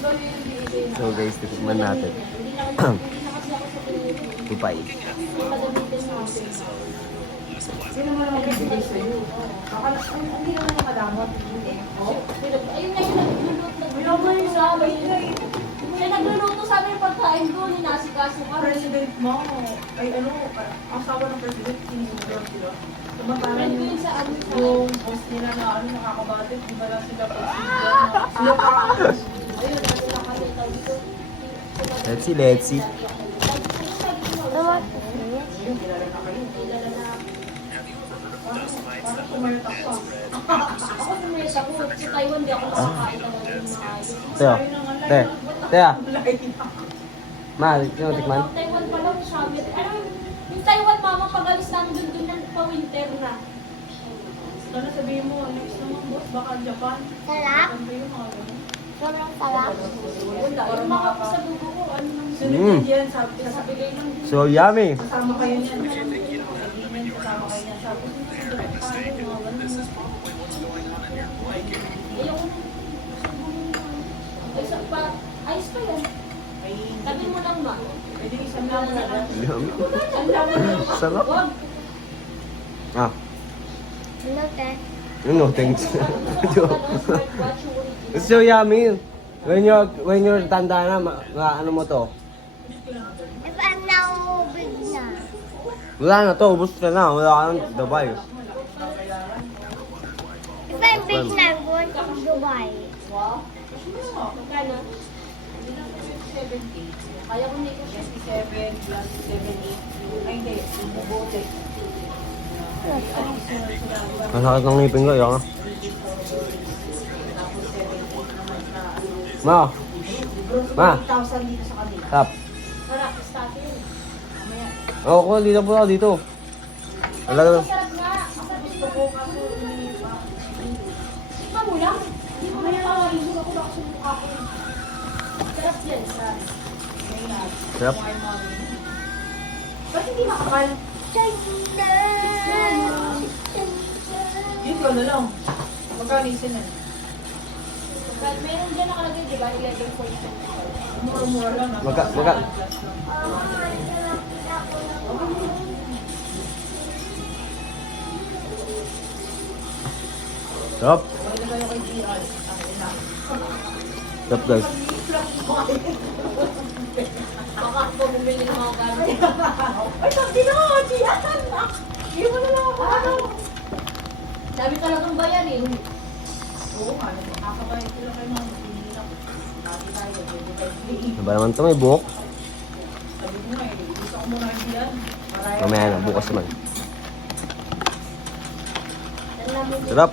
So guys, titikman natin. Tupay. Sino mo naman bibigay sa'yo? Hindi naman nakadamot. Ayun na yung siya nagluluto sa amin pagkain doon, inasikaso ka. President mo, ay ano, asawa ng president, sinusunod sila. Samantalang yung post nila na ano, nakakabatid, di ba lang sila sila pa. Ayun, sila kami tawag dito. Let's see. Yung kilala na kayo. Parang sumayot ako. Ako sumayos ako. Sa Taiwan, di ako nakakain talaga yung mga ayos. Teo. Teo. Ma, sino tikman? Taiwan pa lang, sabi. Ano, yung Taiwan, mama, pag-alis namin doon na pa-winter na. Sana sabihin mo, next naman boss, baka Japan. Sarap? Ano ba yung mga ganun? Sobrang sarap. Wala, yung mga pasabugo ko, ano nang Sunod yan, sabi sabigay lang. So yummy. kasama kayo niyan. Kaibigan, kasama kayo niyan. Sabi ko, sunod tayo, mga ganun. Ayoko na. Ayos pa yan. Ay, Tabi mo lang, ma. pwede isang lang na lang. Yummy. Ang laman lang. Sarap. Wag. Ah, Hello, Te. no thanks. Smartwatch yung original. It's so yummy. When you're tanda na, ano mo to? If I'm now big na. Wala na to, ubus ka na. Wala ka ng Dubai. If I'm big na, I'm going to Dubai. Wow. Magkano? 70. Kaya ko na ito siya. 67 plus 78. Ay, hindi. Bubote. Anong sunod sila? Diba? Ang sakit ng ngipin ko, yun. Tapos 78 naman na ano. Ma, Gross Ma. 8,000 dito sa kanila. tap. Sarap, stop yun. Mamaya. Oo, ko, dito po ako dito. Wala ka. Sarap nga. Masarap Gusto ko kaso hindi pa. Ikaw mo lang. Hindi mo na nakarinig ako baka sumukha ko yun. Sarap yan, sarap. Sarap. Ba't hindi makakal? Yun ko na lang. Magkano isin na? But meron dyan nakalagay, di ba? 11.45. Mura-mura lang. Magka. Sarap. Pagkakala kayo kay GR. Sarap guys. Baka ako bumili ng mga gamit. Ay, sabi na! GR! Hindi mo na lang ako. Ano? Sabi talagang bayan eh. Oo nga. Nakakabayad sila kayo mga hindi lang. Dati tayo. Pwede tayo. Ano ba naman ito? May buhok. Sabi ko nga eh. Gusto ko muna yung GR. Mamaya na, bukas naman. Ang lamin Sarap.